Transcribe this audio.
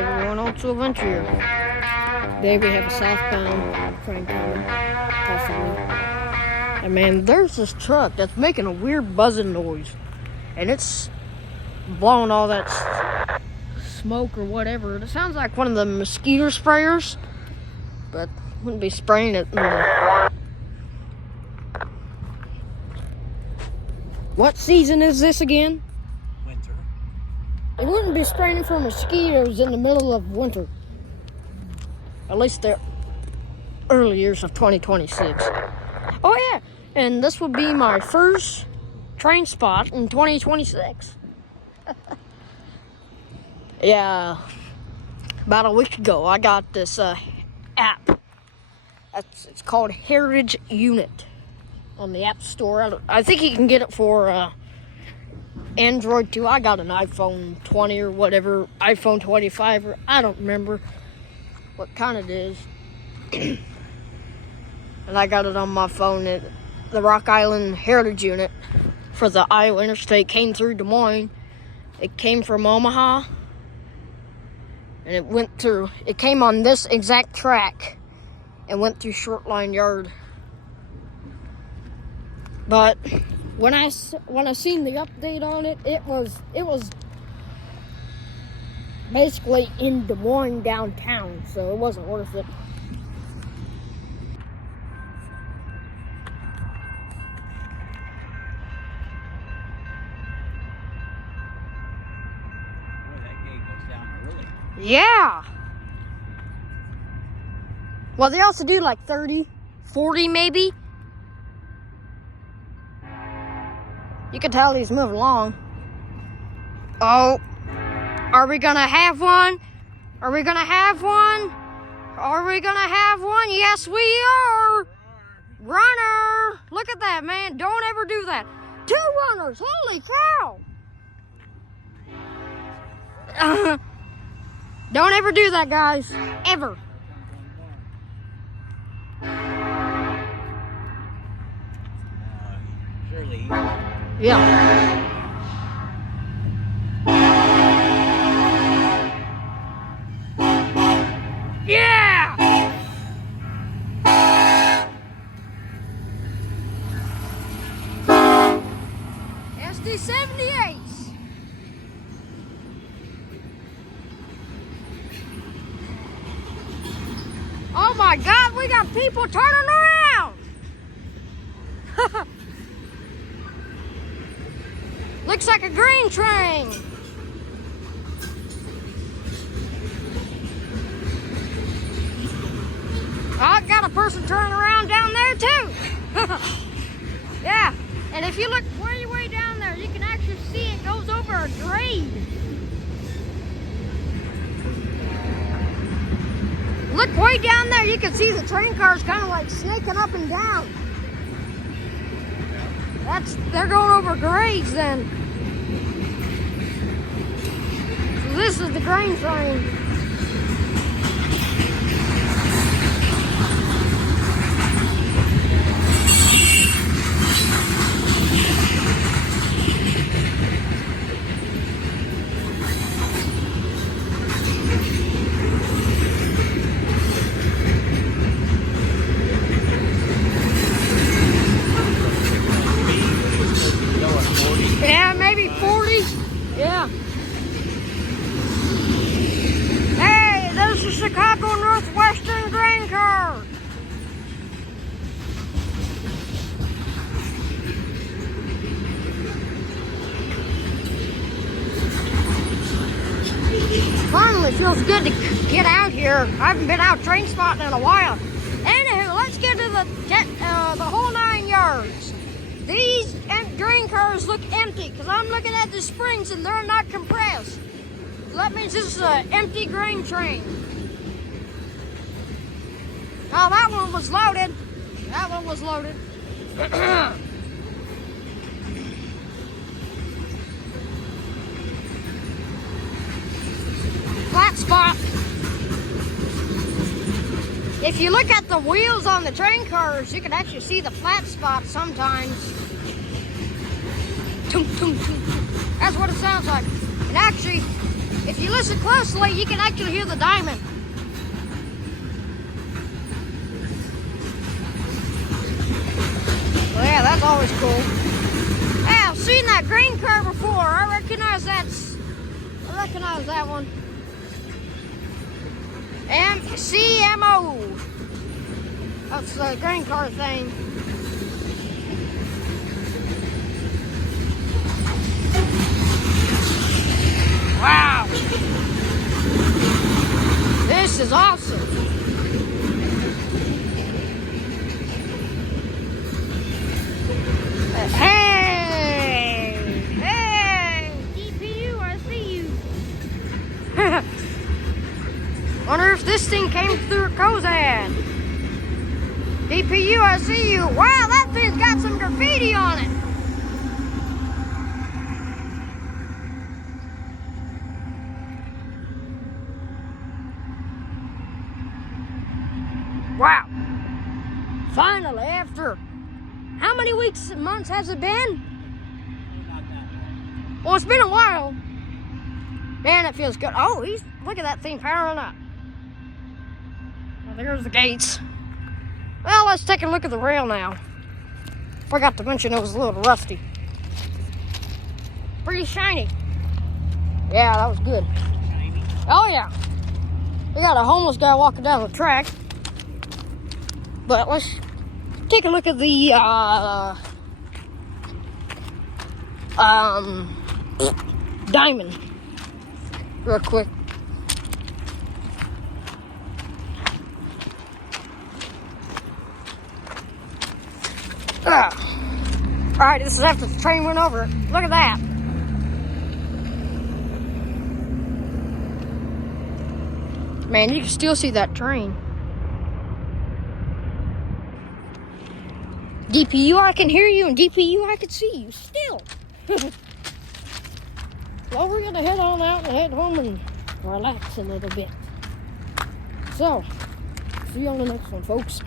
Maybe going on to Aventura. There we have a southbound train coming, possibly. And man, there's this truck that's making a weird buzzing noise. And it's blowing all that smoke or whatever. It sounds like one of the mosquito sprayers, but wouldn't be spraying it. What season is this again? Winter. It wouldn't be spraying for mosquitoes in the middle of winter. At least the early years of 2026. Oh yeah, and this would be my first train spot in 2026. Yeah, about a week ago I got this app. It's called Heritage Unit on the App Store. I think you can get it for Android too. I got an iPhone 20 or whatever, iPhone 25 or I don't remember what kind it is. And I got it on my phone at the Rock Island Heritage Unit for the Iowa Interstate. Came through Des Moines. It came from Omaha. And it came on this exact track and went through Shortline Yard. But when I seen the update on it, it was basically in Des Moines downtown, so it wasn't worth it. Yeah. Well, they also do like 30, 40 maybe. You can tell he's moving along. Oh, are we gonna have one? Are we gonna have one? Are we gonna have one? Yes, we are. Runner. Look at that, man. Don't ever do that. 2 runners. Holy cow. Don't ever do that, guys. Ever. Surely. Yeah. Yeah! SD-78. Oh my God, we got people turning around! Looks like a green train. I got a person turning around down there too. Yeah, and if you look way down there, you can actually see it goes over a grade. Look way down there, you can see the train cars kind of like snaking up and down. They're going over grades then. So this is the grain train. Yeah, maybe 40. Yeah. Hey, there's the Chicago Northwestern grain car. Finally feels good to get out here. I haven't been out train spotting in a while. Anywho, let's get to the whole 9 yards. These grain cars look empty because I'm looking at the springs and they're not compressed. So that means this is an empty grain train. Oh, that one was loaded. That one was loaded. Flat spot. If you look at the wheels on the train cars, you can actually see the flat spot sometimes. Toom, toom, toom, toom. That's what it sounds like. And actually, If you listen closely, you can actually hear the diamond. Well, yeah, that's always cool. Hey, I've seen that green car before. I recognize that one. CMO. That's the green car thing. Wow. This is awesome. Hey, DPU, I see you. Wonder if this thing came through a Kozad. DPU, I see you. Wow, that thing's got some graffiti on it. Wow. Finally, after how many weeks and months has it been? Well, it's been a while. Man, it feels good. Oh, look at that thing powering up. Well, there's the gates. Well, let's take a look at the rail now. Forgot to mention it was a little rusty. Pretty shiny. Yeah, that was good. Shiny? Oh, yeah. We got a homeless guy walking down the track. But let's take a look at the diamond real quick. Alright, this is after the train went over it. Look at that. Man, you can still see that train. DPU, I can hear you, and DPU, I can see you still. Well, we're going to head on out and head home and relax a little bit. So, see you on the next one, folks.